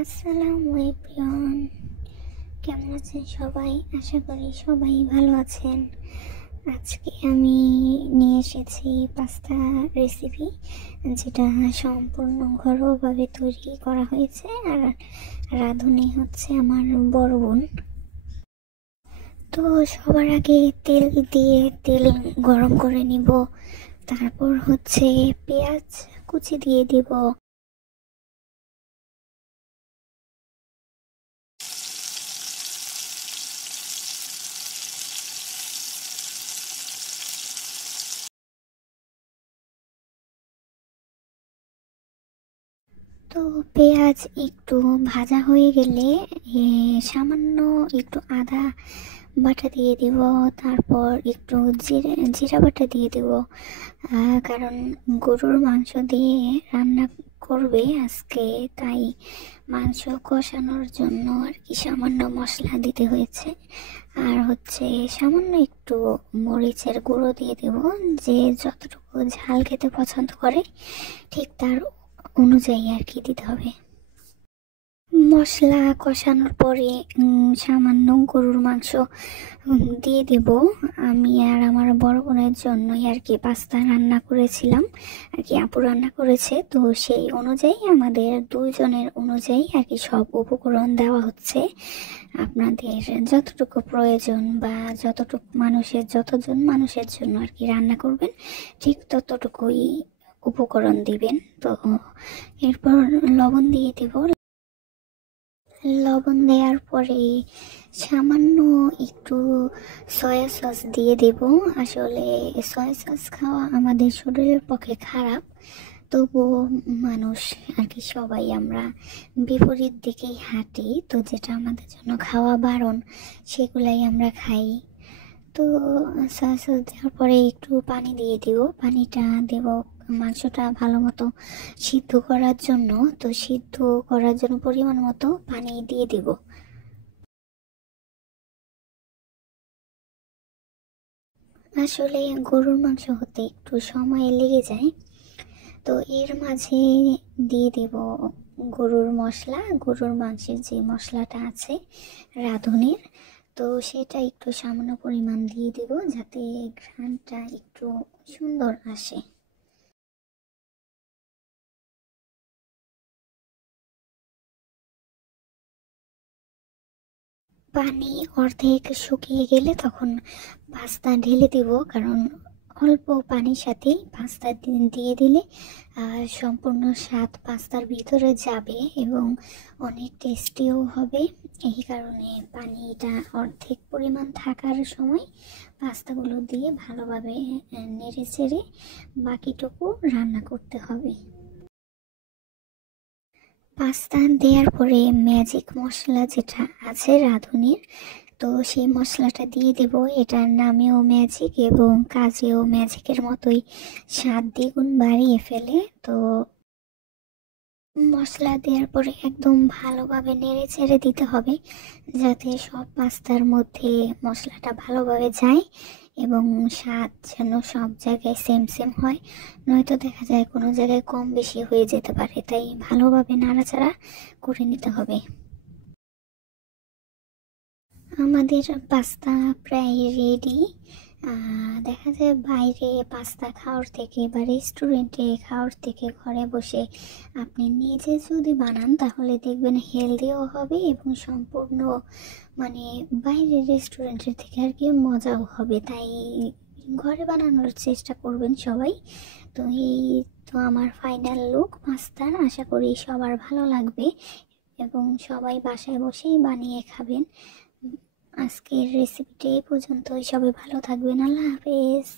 আসসালামু এভরিওয়ান, কেমন আছেন সবাই? আশা করি সবাই ভালো আছেন। আজকে আমি নিয়ে এসেছি পাস্তা রেসিপি, যেটা সম্পূর্ণ ঘরোয়াভাবে তৈরি করা হয়েছে। আর রাঁধুনি হচ্ছে আমার বড় বোন। তো সবার আগে তেল গরম করে নিব। তারপর হচ্ছে পেঁয়াজ কুচি দিয়ে দিব। তো পেঁয়াজ একটু ভাজা হয়ে গেলে সামান্য একটু আদা বাটা দিয়ে দিব। তারপর একটু জিরা বাটা দিয়ে দিব, কারণ গরুর মাংস দিয়ে রান্না করবে আজকে, তাই মাংস কষানোর জন্য আর কি সামান্য মশলা দিতে হয়েছে। আর হচ্ছে সামান্য একটু মরিচের গুঁড়ো দিয়ে দেব, যে যতটুকু ঝাল খেতে পছন্দ করে ঠিক তার অনুযায়ী আর কি দিতে হবে। মশলা কষানোর পরে সামান্য গরুর মাংস দিয়ে দিব। আমি আর আমার বড় বোনের জন্যই আর কি পাস্তা রান্না করেছিলাম, আর কি আপু রান্না করেছে। তো সেই অনুযায়ী আমাদের দুইজনের অনুযায়ী আর কি সব উপকরণ দেওয়া হচ্ছে। আপনাদের যতটুকু প্রয়োজন বা যতজন মানুষের জন্য আর কি রান্না করবেন, ঠিক ততটুকুই উপকরণ দিবেন। তো এরপর লবণ দিয়ে দিব। লবণ দেওয়ার পরে সামান্য একটু সয়া সস দিয়ে দেব। আসলে সয়া সস খাওয়া আমাদের শরীরের পক্ষে খারাপ, তবুও মানুষ আর কি সবাই আমরা বিপরীত দিকেই হাঁটি। তো যেটা আমাদের জন্য খাওয়া বারণ, সেগুলাই আমরা খাই। তো সয়া সস দেওয়ার পরে একটু পানি দিয়ে দিব। পানিটা দেব মাংসটা ভালো মতো সিদ্ধ করার জন্য। তো সিদ্ধ করার জন্য পরিমাণ মতো পানি দিয়ে দিব। আসলে গরুর মাংস হতে একটু সময় লেগে যায়। তো এর মাঝে দিয়ে দিব গরুর মাংসের যে মশলাটা আছে রাঁধুনির, তো সেটা একটু সামান্য পরিমাণ দিয়ে দিব, যাতে ঘ্রাণটা একটু সুন্দর আসে। পানি অর্ধেক শুকিয়ে গেলে তখন পাস্তা ঢেলে দিব, কারণ অল্প পানির সাথেই পাস্তা দিয়ে দিলে সম্পূর্ণ স্বাদ পাস্তার ভিতরে যাবে এবং অনেক টেস্টিও হবে। এই কারণে পানিটা অর্ধেক পরিমাণ থাকার সময় পাস্তাগুলো দিয়ে ভালোভাবে নেড়ে চেড়ে বাকিটুকু রান্না করতে হবে। পাস্তা দেওয়ার পরে ম্যাজিক মশলা যেটা আছে রাঁধুনির, তো সেই মশলাটা দিয়ে দেব। এটার নামেও ম্যাজিক এবং কাজেও ম্যাজিকের মতোই, স্বাদ দ্বিগুণ বাড়িয়ে ফেলে। তো মশলা দেওয়ার পরে একদম ভালোভাবে নেড়ে চেড়ে দিতে হবে, যাতে সব পাস্তার মধ্যে মশলাটা ভালোভাবে যায় এবং স্বাদ যেন সব জায়গায় সেম সেম হয়। নয়তো দেখা যায় কোনো জায়গায় কম বেশি হয়ে যেতে পারে, তাই ভালোভাবে নাড়াচাড়া করে নিতে হবে। আমাদের পাস্তা প্রায় রেডি। দেখা যায় বাইরে পাস্তা খাওয়ার থেকে বা রেস্টুরেন্টে খাওয়ার থেকে ঘরে বসে আপনি নিজে যদি বানান, তাহলে দেখবেন হেলদিও হবে এবং সম্পূর্ণ মানে বাইরের রেস্টুরেন্টের থেকে আর কি মজাও হবে। তাই ঘরে বানানোর চেষ্টা করবেন সবাই। তো এই তো আমার ফাইনাল লুক পাস্তার, আশা করি সবার ভালো লাগবে এবং সবাই বাসায় বসেই বানিয়ে খাবেন। আজকের রেসিপিটা এই পর্যন্তই। সবাই ভালো থাকবেন। আল্লাহ হাফেজ।